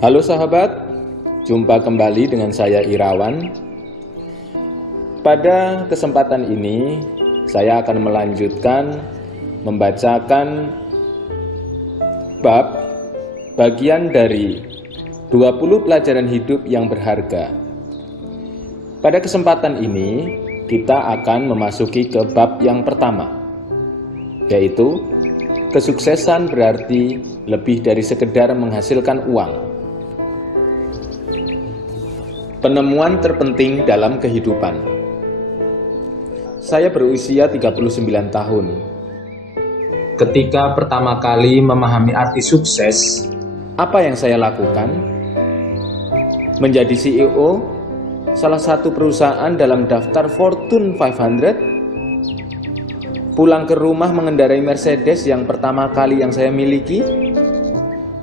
Halo sahabat, jumpa kembali dengan saya Irawan. Pada kesempatan ini, saya akan melanjutkan membacakan bab bagian dari 20 pelajaran hidup yang berharga. Pada kesempatan ini, kita akan memasuki ke bab yang pertama, yaitu kesuksesan berarti lebih dari sekedar menghasilkan uang. Penemuan terpenting dalam kehidupan. Saya berusia 39 tahun. Ketika pertama kali memahami arti sukses, apa yang saya lakukan? Menjadi CEO salah satu perusahaan dalam daftar Fortune 500, pulang ke rumah mengendarai Mercedes yang pertama kali yang saya miliki,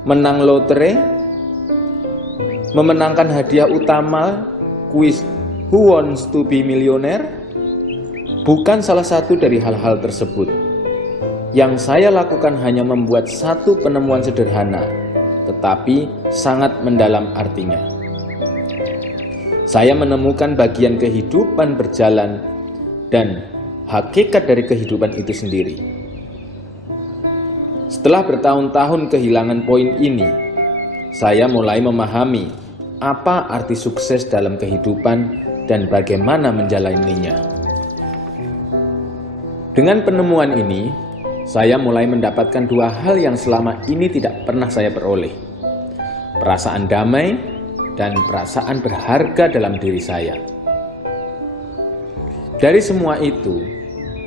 menang lotre, memenangkan hadiah utama kuis Who Wants to be Millionaire. Bukan salah satu dari hal-hal tersebut. Yang saya lakukan hanya membuat satu penemuan sederhana, tetapi sangat mendalam artinya. Saya menemukan bagian kehidupan berjalan dan hakikat dari kehidupan itu sendiri. Setelah bertahun-tahun kehilangan poin ini, saya mulai memahami apa arti sukses dalam kehidupan dan bagaimana menjalaninya. Dengan penemuan ini, saya mulai mendapatkan dua hal yang selama ini tidak pernah saya peroleh: perasaan damai dan perasaan berharga dalam diri saya. Dari semua itu,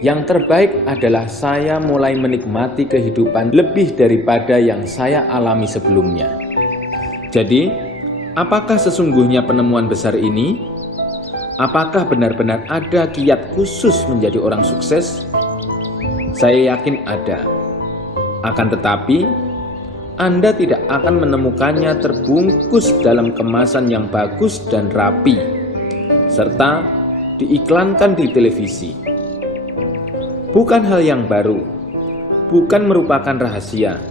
yang terbaik adalah saya mulai menikmati kehidupan lebih daripada yang saya alami sebelumnya. Jadi, apakah sesungguhnya penemuan besar ini? Apakah benar-benar ada kiat khusus menjadi orang sukses? Saya yakin ada. Akan tetapi, Anda tidak akan menemukannya terbungkus dalam kemasan yang bagus dan rapi, serta diiklankan di televisi. Bukan hal yang baru, bukan merupakan rahasia,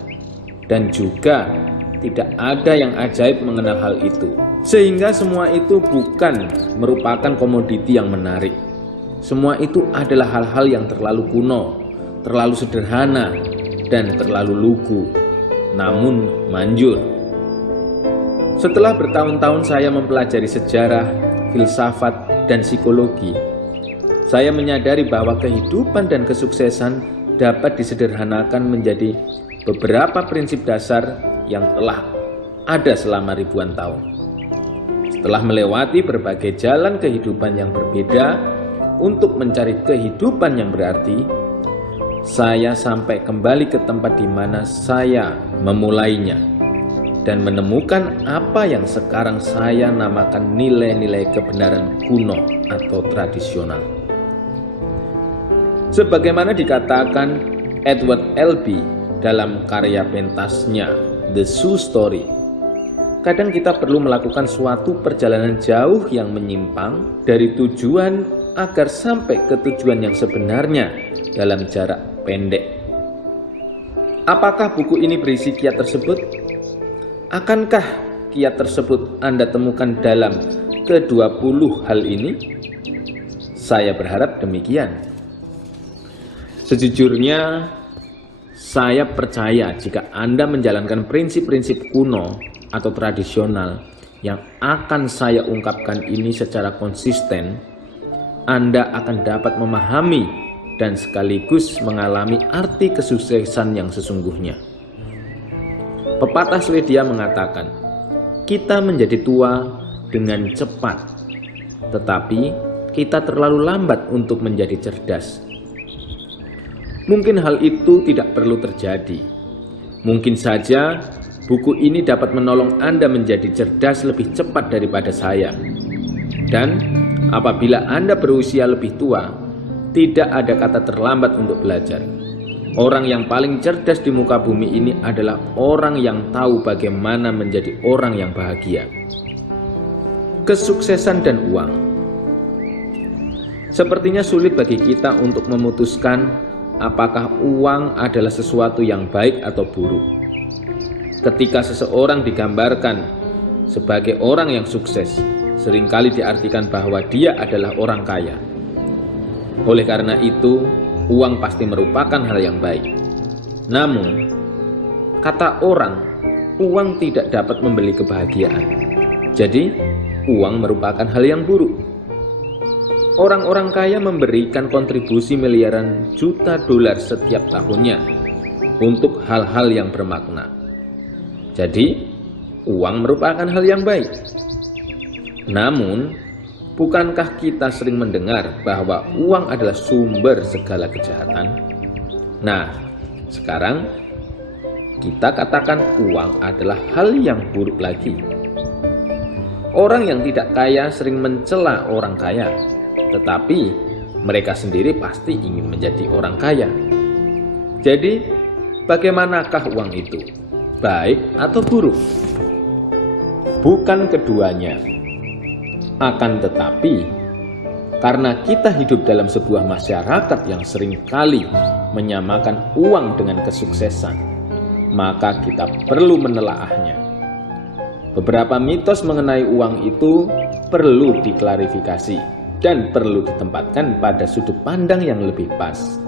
dan juga tidak ada yang ajaib mengenal hal itu. Sehingga semua itu bukan merupakan komoditi yang menarik. Semua itu adalah hal-hal yang terlalu kuno, terlalu sederhana, dan terlalu lugu, namun manjur. Setelah bertahun-tahun saya mempelajari sejarah, filsafat, dan psikologi, saya menyadari bahwa kehidupan dan kesuksesan dapat disederhanakan menjadi beberapa prinsip dasar yang telah ada selama ribuan tahun. Setelah melewati berbagai jalan kehidupan yang berbeda untuk mencari kehidupan yang berarti, saya sampai kembali ke tempat di mana saya memulainya dan menemukan apa yang sekarang saya namakan nilai-nilai kebenaran kuno atau tradisional. Sebagaimana dikatakan Edward Albee dalam karya pentasnya The Zoo Story, kadang kita perlu melakukan suatu perjalanan jauh yang menyimpang dari tujuan agar sampai ke tujuan yang sebenarnya dalam jarak pendek. Apakah buku ini berisi kiat tersebut? Akankah kiat tersebut Anda temukan dalam ke-20 hal ini? Saya berharap demikian. Sejujurnya, saya percaya jika Anda menjalankan prinsip-prinsip kuno atau tradisional yang akan saya ungkapkan ini secara konsisten, Anda akan dapat memahami dan sekaligus mengalami arti kesuksesan yang sesungguhnya. Pepatah Swedia mengatakan, kita menjadi tua dengan cepat, tetapi kita terlalu lambat untuk menjadi cerdas. Mungkin hal itu tidak perlu terjadi. Mungkin saja buku ini dapat menolong Anda menjadi cerdas lebih cepat daripada saya. Dan apabila Anda berusia lebih tua, tidak ada kata terlambat untuk belajar. Orang yang paling cerdas di muka bumi ini adalah orang yang tahu bagaimana menjadi orang yang bahagia. Kesuksesan dan uang. Sepertinya sulit bagi kita untuk memutuskan apakah uang adalah sesuatu yang baik atau buruk. Ketika seseorang digambarkan sebagai orang yang sukses seringkali diartikan bahwa dia adalah orang kaya. Oleh karena itu, uang pasti merupakan hal yang baik. Namun, kata orang, uang tidak dapat membeli kebahagiaan. Jadi, uang merupakan hal yang buruk. Orang-orang kaya memberikan kontribusi miliaran juta dolar setiap tahunnya untuk hal-hal yang bermakna. Jadi, uang merupakan hal yang baik. Namun, bukankah kita sering mendengar bahwa uang adalah sumber segala kejahatan? Nah, sekarang kita katakan uang adalah hal yang buruk lagi. Orang yang tidak kaya sering mencela orang kaya, tetapi mereka sendiri pasti ingin menjadi orang kaya. Jadi, bagaimanakah uang itu? Baik atau buruk? Bukan keduanya. Akan tetapi, karena kita hidup dalam sebuah masyarakat yang seringkali menyamakan uang dengan kesuksesan, maka kita perlu menelaahnya. Beberapa mitos mengenai uang itu perlu diklarifikasi dan perlu ditempatkan pada sudut pandang yang lebih pas.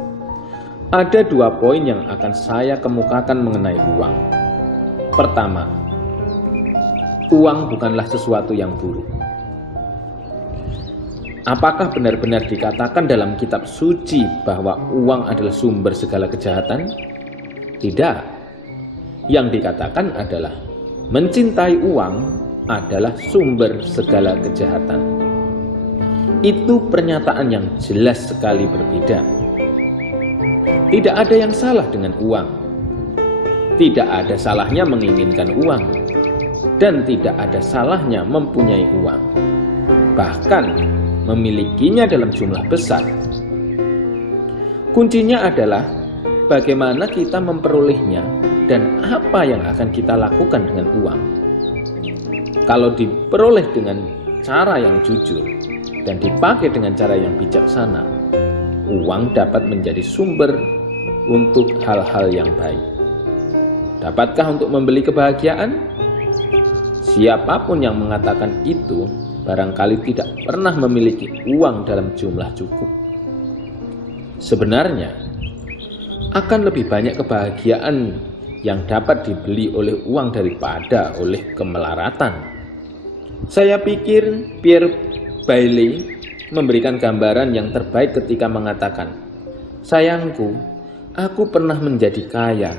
Ada 2 poin yang akan saya kemukakan mengenai uang. Pertama, uang bukanlah sesuatu yang buruk. Apakah benar-benar dikatakan dalam kitab suci bahwa uang adalah sumber segala kejahatan? Tidak. Yang dikatakan adalah mencintai uang adalah sumber segala kejahatan. Itu pernyataan yang jelas sekali berbeda. Tidak ada yang salah dengan uang. Tidak ada salahnya menginginkan uang. Dan tidak ada salahnya mempunyai uang. Bahkan memilikinya dalam jumlah besar. Kuncinya adalah bagaimana kita memperolehnya dan apa yang akan kita lakukan dengan uang. Kalau diperoleh dengan cara yang jujur dan dipakai dengan cara yang bijaksana, uang dapat menjadi sumber untuk hal-hal yang baik. Dapatkah untuk membeli kebahagiaan? Siapapun yang mengatakan itu barangkali tidak pernah memiliki uang dalam jumlah cukup. Sebenarnya, akan lebih banyak kebahagiaan yang dapat dibeli oleh uang daripada oleh kemelaratan. Saya pikir Pierre Bailey memberikan gambaran yang terbaik ketika mengatakan, "Sayangku, aku pernah menjadi kaya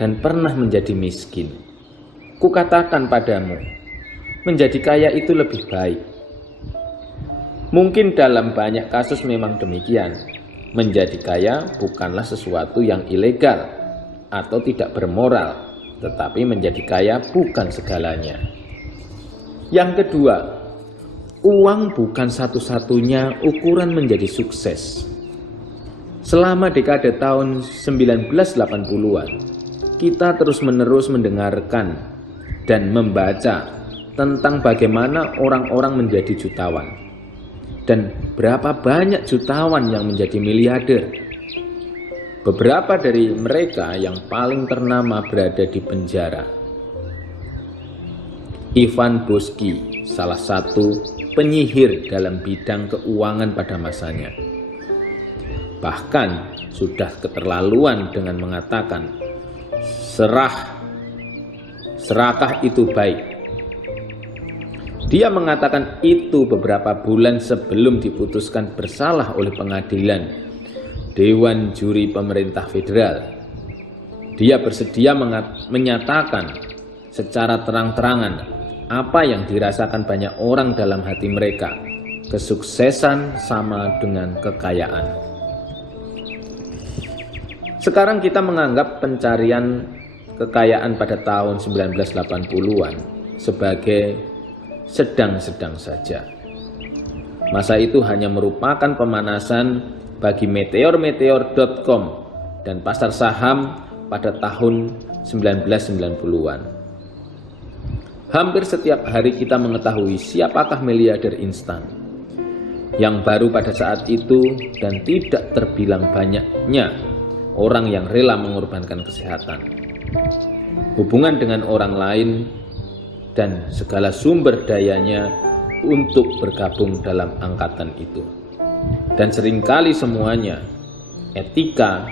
dan pernah menjadi miskin. Kukatakan padamu, menjadi kaya itu lebih baik." Mungkin dalam banyak kasus memang demikian. Menjadi kaya bukanlah sesuatu yang ilegal atau tidak bermoral, tetapi menjadi kaya bukan segalanya. Yang kedua, uang bukan satu-satunya ukuran menjadi sukses. Selama dekade tahun 1980-an, kita terus-menerus mendengarkan dan membaca tentang bagaimana orang-orang menjadi jutawan dan berapa banyak jutawan yang menjadi miliarder. Beberapa dari mereka yang paling ternama berada di penjara. Ivan Boesky, salah satu penyihir dalam bidang keuangan pada masanya, bahkan sudah keterlaluan dengan mengatakan serakah itu baik. Dia mengatakan itu beberapa bulan sebelum diputuskan bersalah oleh pengadilan Dewan Juri Pemerintah Federal. Dia bersedia menyatakan secara terang-terangan apa yang dirasakan banyak orang dalam hati mereka. Kesuksesan sama dengan kekayaan. Sekarang kita menganggap pencarian kekayaan pada tahun 1980-an sebagai sedang-sedang saja. Masa itu hanya merupakan pemanasan bagi meteor-meteor.com dan pasar saham pada tahun 1990-an. Hampir setiap hari kita mengetahui siapakah miliarder instan yang baru pada saat itu, dan tidak terbilang banyaknya orang yang rela mengorbankan kesehatan, hubungan dengan orang lain, dan segala sumber dayanya untuk bergabung dalam angkatan itu. Dan seringkali semuanya, etika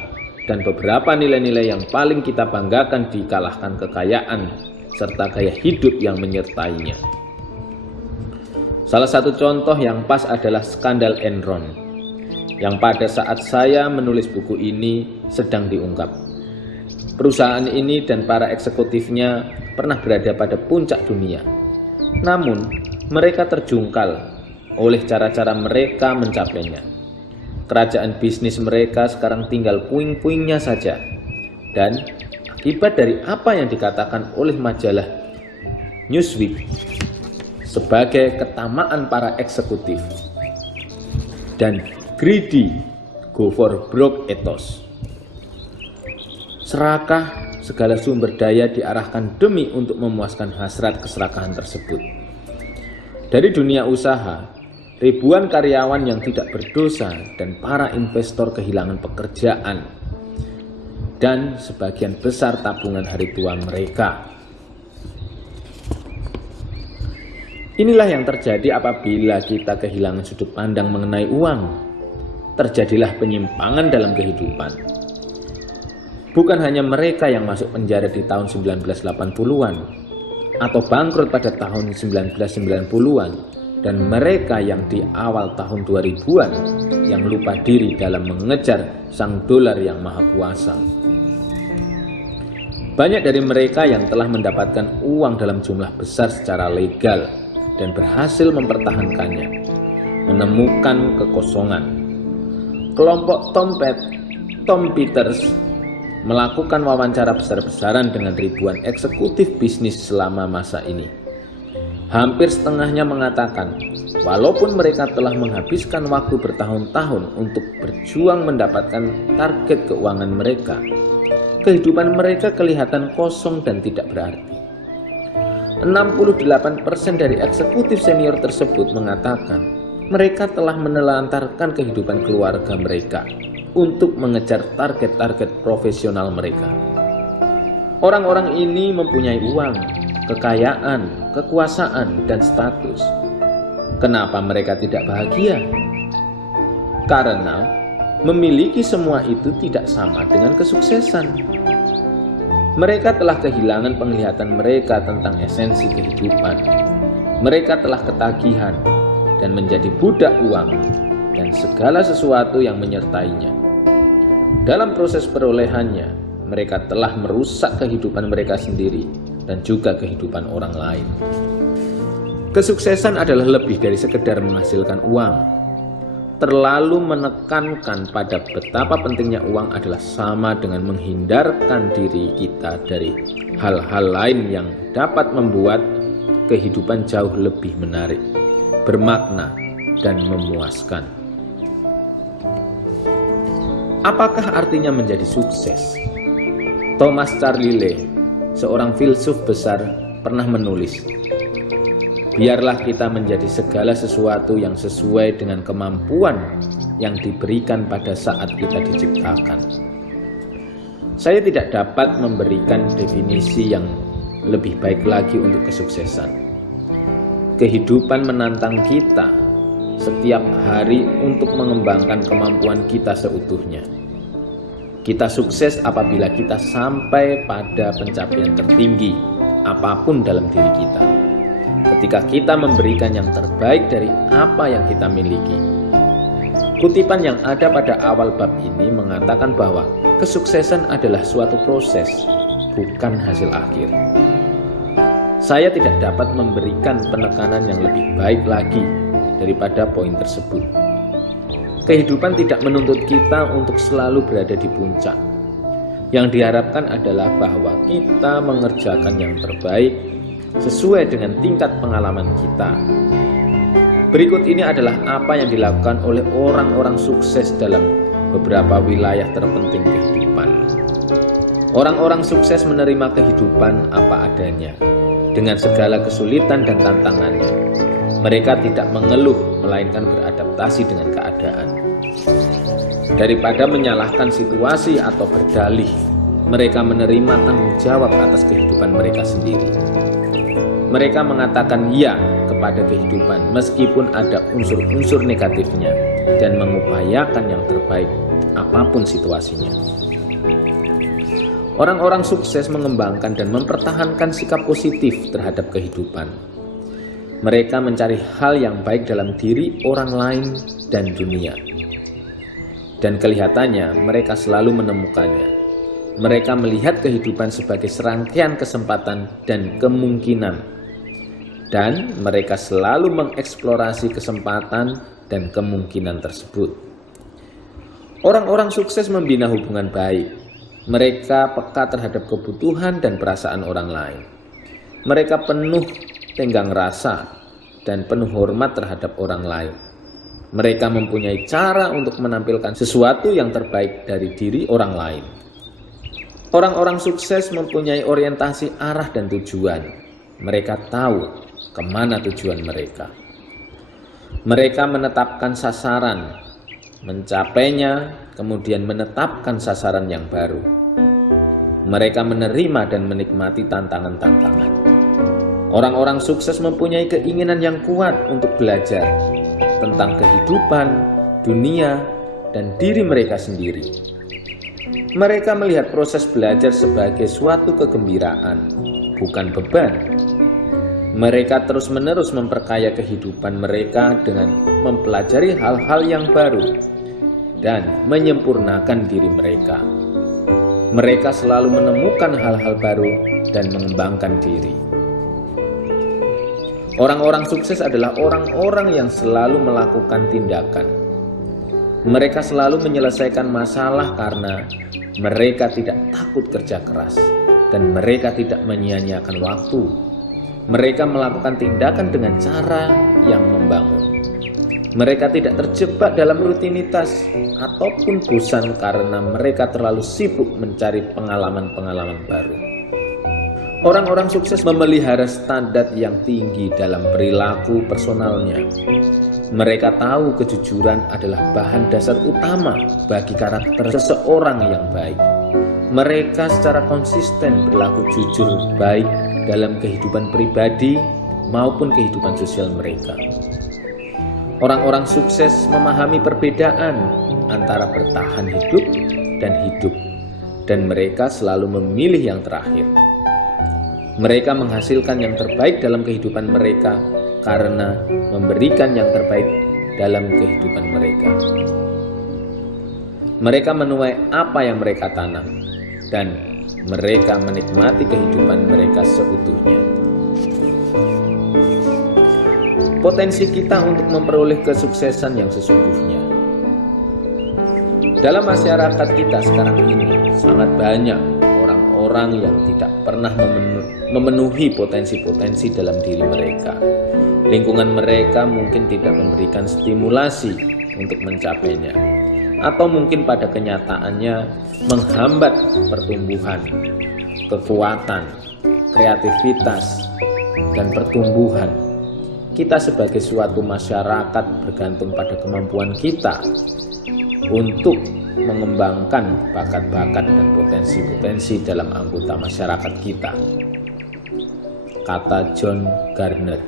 dan beberapa nilai-nilai yang paling kita banggakan dikalahkan kekayaan serta gaya hidup yang menyertainya. Salah satu contoh yang pas adalah skandal Enron, yang pada saat saya menulis buku ini sedang diungkap. Perusahaan ini dan para eksekutifnya pernah berada pada puncak dunia. Namun, mereka terjungkal oleh cara-cara mereka mencapainya. Kerajaan bisnis mereka sekarang tinggal puing-puingnya saja. Dan akibat dari apa yang dikatakan oleh majalah Newsweek sebagai ketamaan para eksekutif dan greedy go for broke ethos. Serakah segala sumber daya diarahkan demi untuk memuaskan hasrat keserakahan tersebut. Dari dunia usaha, ribuan karyawan yang tidak berdosa dan para investor kehilangan pekerjaan dan sebagian besar tabungan hari tua mereka. Inilah yang terjadi apabila kita kehilangan sudut pandang mengenai uang. Terjadilah penyimpangan dalam kehidupan. Bukan hanya mereka yang masuk penjara di tahun 1980-an atau bangkrut pada tahun 1990-an, dan mereka yang di awal tahun 2000-an yang lupa diri dalam mengejar sang dolar yang maha kuasa. Banyak dari mereka yang telah mendapatkan uang dalam jumlah besar secara legal dan berhasil mempertahankannya, menemukan kekosongan. Kelompok Tom Peters melakukan wawancara besar-besaran dengan ribuan eksekutif bisnis selama masa ini. Hampir setengahnya mengatakan, walaupun mereka telah menghabiskan waktu bertahun-tahun untuk berjuang mendapatkan target keuangan mereka, kehidupan mereka kelihatan kosong dan tidak berarti. 68% dari eksekutif senior tersebut mengatakan mereka telah menelantarkan kehidupan keluarga mereka untuk mengejar target-target profesional mereka. Orang-orang ini mempunyai uang, kekayaan, kekuasaan, dan status. Kenapa mereka tidak bahagia? Karena memiliki semua itu tidak sama dengan kesuksesan. Mereka telah kehilangan penglihatan mereka tentang esensi kehidupan. Mereka telah ketagihan dan menjadi budak uang dan segala sesuatu yang menyertainya. Dalam proses perolehannya, mereka telah merusak kehidupan mereka sendiri dan juga kehidupan orang lain. Kesuksesan adalah lebih dari sekedar menghasilkan uang. Terlalu menekankan pada betapa pentingnya uang adalah sama dengan menghindarkan diri kita dari hal-hal lain yang dapat membuat kehidupan jauh lebih menarik, bermakna, dan memuaskan. Apakah artinya menjadi sukses? Thomas Carlyle, seorang filsuf besar, pernah menulis, biarlah kita menjadi segala sesuatu yang sesuai dengan kemampuan yang diberikan pada saat kita diciptakan. Saya tidak dapat memberikan definisi yang lebih baik lagi untuk kesuksesan. Kehidupan menantang kita setiap hari untuk mengembangkan kemampuan kita seutuhnya. Kita sukses apabila kita sampai pada pencapaian tertinggi apapun dalam diri kita. Ketika kita memberikan yang terbaik dari apa yang kita miliki. Kutipan yang ada pada awal bab ini mengatakan bahwa kesuksesan adalah suatu proses, bukan hasil akhir. Saya tidak dapat memberikan penekanan yang lebih baik lagi daripada poin tersebut. Kehidupan tidak menuntut kita untuk selalu berada di puncak. Yang diharapkan adalah bahwa kita mengerjakan yang terbaik sesuai dengan tingkat pengalaman kita. Berikut ini adalah apa yang dilakukan oleh orang-orang sukses dalam beberapa wilayah terpenting kehidupan. Orang-orang sukses menerima kehidupan apa adanya, dengan segala kesulitan dan tantangannya. Mereka tidak mengeluh, melainkan beradaptasi dengan keadaan. Daripada menyalahkan situasi atau berdalih, mereka menerima tanggung jawab atas kehidupan mereka sendiri. Mereka mengatakan ya kepada kehidupan meskipun ada unsur-unsur negatifnya dan mengupayakan yang terbaik apapun situasinya. Orang-orang sukses mengembangkan dan mempertahankan sikap positif terhadap kehidupan. Mereka mencari hal yang baik dalam diri orang lain dan dunia. Dan kelihatannya mereka selalu menemukannya. Mereka melihat kehidupan sebagai serangkaian kesempatan dan kemungkinan. Dan mereka selalu mengeksplorasi kesempatan dan kemungkinan tersebut. Orang-orang sukses membina hubungan baik. Mereka peka terhadap kebutuhan dan perasaan orang lain. Mereka penuh tenggang rasa dan penuh hormat terhadap orang lain. Mereka mempunyai cara untuk menampilkan sesuatu yang terbaik dari diri orang lain. Orang-orang sukses mempunyai orientasi arah dan tujuan. Mereka tahu kemana tujuan mereka. Mereka menetapkan sasaran, mencapainya, kemudian menetapkan sasaran yang baru. Mereka menerima dan menikmati tantangan-tantangan. Orang-orang sukses mempunyai keinginan yang kuat untuk belajar tentang kehidupan, dunia, dan diri mereka sendiri. Mereka melihat proses belajar sebagai suatu kegembiraan, bukan beban. Mereka terus-menerus memperkaya kehidupan mereka dengan mempelajari hal-hal yang baru dan menyempurnakan diri mereka. Mereka selalu menemukan hal-hal baru dan mengembangkan diri. Orang-orang sukses adalah orang-orang yang selalu melakukan tindakan. Mereka selalu menyelesaikan masalah karena mereka tidak takut kerja keras dan mereka tidak menyia-nyiakan waktu. Mereka melakukan tindakan dengan cara yang membangun. Mereka tidak terjebak dalam rutinitas ataupun bosan karena mereka terlalu sibuk mencari pengalaman-pengalaman baru. Orang-orang sukses memelihara standar yang tinggi dalam perilaku personalnya. Mereka tahu kejujuran adalah bahan dasar utama bagi karakter seseorang yang baik. Mereka secara konsisten berlaku jujur baik dalam kehidupan pribadi maupun kehidupan sosial mereka. Orang-orang sukses memahami perbedaan antara bertahan hidup dan hidup, dan mereka selalu memilih yang terakhir. Mereka menghasilkan yang terbaik dalam kehidupan mereka karena memberikan yang terbaik dalam kehidupan mereka. Mereka menuai apa yang mereka tanam, dan mereka menikmati kehidupan mereka seutuhnya. Potensi kita untuk memperoleh kesuksesan yang sesungguhnya. Dalam masyarakat kita sekarang ini sangat banyak orang-orang yang tidak pernah memenuhi potensi-potensi dalam diri mereka. Lingkungan mereka mungkin tidak memberikan stimulasi untuk mencapainya, atau mungkin pada kenyataannya menghambat pertumbuhan, kekuatan, kreativitas, dan pertumbuhan. Kita sebagai suatu masyarakat bergantung pada kemampuan kita untuk mengembangkan bakat-bakat dan potensi-potensi dalam anggota masyarakat kita, kata John Gardner.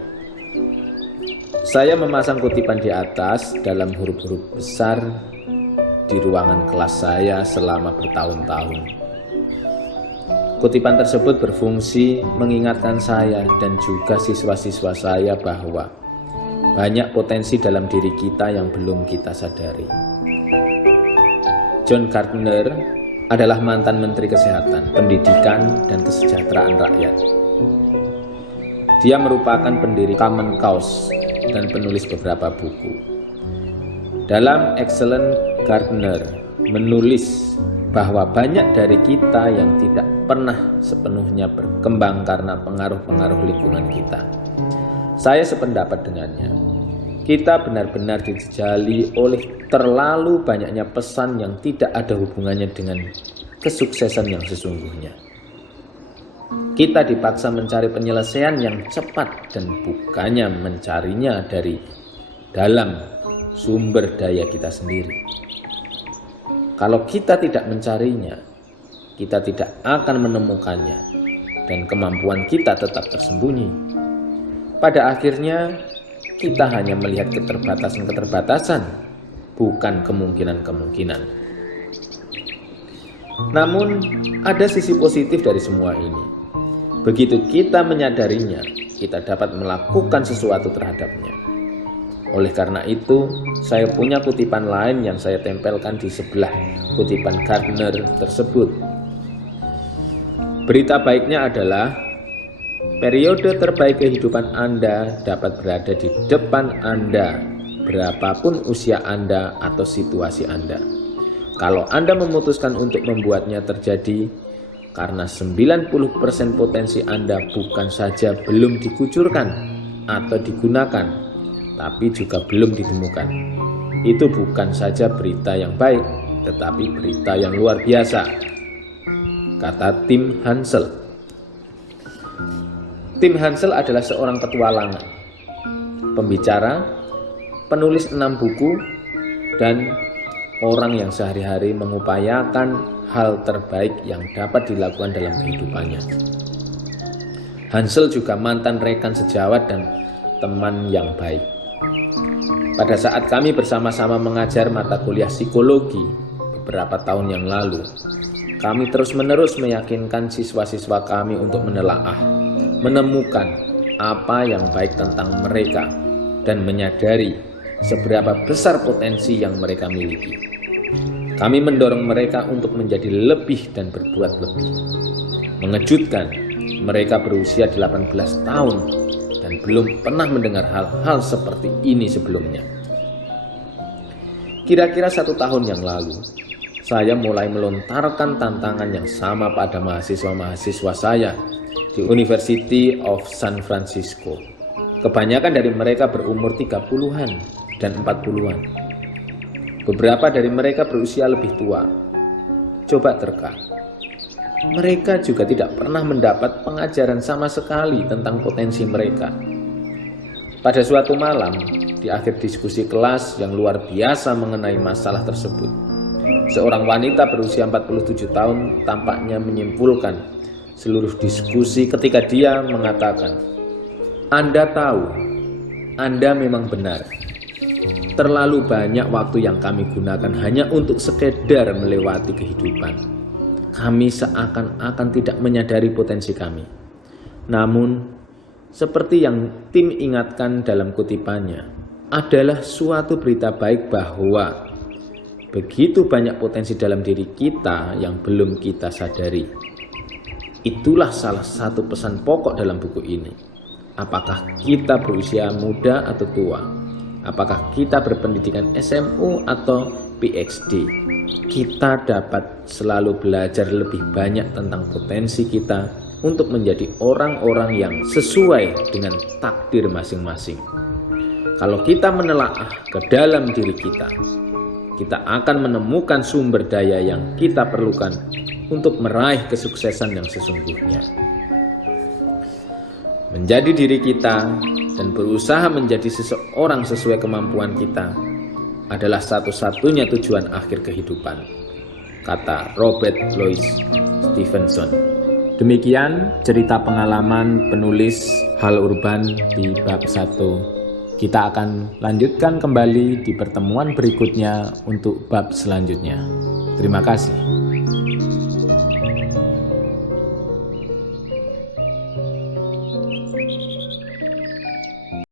Saya memasang kutipan di atas dalam huruf-huruf besar di ruangan kelas saya selama bertahun-tahun. Kutipan tersebut berfungsi mengingatkan saya dan juga siswa-siswa saya bahwa banyak potensi dalam diri kita yang belum kita sadari. John Gardner adalah mantan Menteri Kesehatan, Pendidikan, dan Kesejahteraan Rakyat. Dia merupakan pendiri Common Cause dan penulis beberapa buku. Dalam Excellent, Gardner menulis bahwa banyak dari kita yang tidak pernah sepenuhnya berkembang karena pengaruh-pengaruh lingkungan kita. Saya sependapat dengannya. Kita benar-benar dijejali oleh terlalu banyaknya pesan yang tidak ada hubungannya dengan kesuksesan yang sesungguhnya. Kita dipaksa mencari penyelesaian yang cepat dan bukannya mencarinya dari dalam sumber daya kita sendiri. Kalau kita tidak mencarinya, kita tidak akan menemukannya, dan kemampuan kita tetap tersembunyi. pada akhirnya kita hanya melihat keterbatasan-keterbatasan, bukan kemungkinan-kemungkinan. Namun, ada sisi positif dari semua ini. Begitu kita menyadarinya, kita dapat melakukan sesuatu terhadapnya. Oleh karena itu, saya punya kutipan lain yang saya tempelkan di sebelah kutipan Gardner tersebut. Berita baiknya adalah periode terbaik kehidupan Anda dapat berada di depan Anda, berapapun usia Anda atau situasi Anda. Kalau Anda memutuskan untuk membuatnya terjadi, karena 90% potensi Anda bukan saja belum dikucurkan atau digunakan, tapi juga belum ditemukan. Itu bukan saja berita yang baik, tetapi berita yang luar biasa, kata Tim Hansel. Tim Hansel adalah seorang petualangan, pembicara, penulis 6 buku, dan orang yang sehari-hari mengupayakan hal terbaik yang dapat dilakukan dalam kehidupannya. Hansel juga mantan rekan sejawat dan teman yang baik. Pada saat kami bersama-sama mengajar mata kuliah psikologi beberapa tahun yang lalu, kami terus-menerus meyakinkan siswa-siswa kami untuk menelaah, menemukan apa yang baik tentang mereka, dan menyadari seberapa besar potensi yang mereka miliki. Kami mendorong mereka untuk menjadi lebih dan berbuat lebih. Mengejutkan, mereka berusia 18 tahun dan belum pernah mendengar hal-hal seperti ini sebelumnya. Kira-kira 1 tahun yang lalu, saya mulai melontarkan tantangan yang sama pada mahasiswa-mahasiswa saya di University of San Francisco. Kebanyakan dari mereka berumur 30-an dan 40-an. Beberapa dari mereka berusia lebih tua. Coba terka. Mereka juga tidak pernah mendapat pengajaran sama sekali tentang potensi mereka. Pada suatu malam, di akhir diskusi kelas yang luar biasa mengenai masalah tersebut, seorang wanita berusia 47 tahun tampaknya menyimpulkan seluruh diskusi ketika dia mengatakan, "Anda tahu, Anda memang benar. Terlalu banyak waktu yang kami gunakan hanya untuk sekedar melewati kehidupan. Kami seakan-akan tidak menyadari potensi kami. Namun, seperti yang Tim ingatkan dalam kutipannya, adalah suatu berita baik bahwa begitu banyak potensi dalam diri kita yang belum kita sadari." Itulah salah satu pesan pokok dalam buku ini. Apakah kita berusia muda atau tua? Apakah kita berpendidikan SMU atau PhD? Kita dapat selalu belajar lebih banyak tentang potensi kita untuk menjadi orang-orang yang sesuai dengan takdir masing-masing. Kalau kita menelaah ke dalam diri kita akan menemukan sumber daya yang kita perlukan untuk meraih kesuksesan yang sesungguhnya. Menjadi diri kita dan berusaha menjadi seseorang sesuai kemampuan kita adalah satu-satunya tujuan akhir kehidupan, kata Robert Louis Stevenson. Demikian cerita pengalaman penulis Hal Urban di bab 1. Kita akan lanjutkan kembali di pertemuan berikutnya untuk bab selanjutnya. Terima kasih.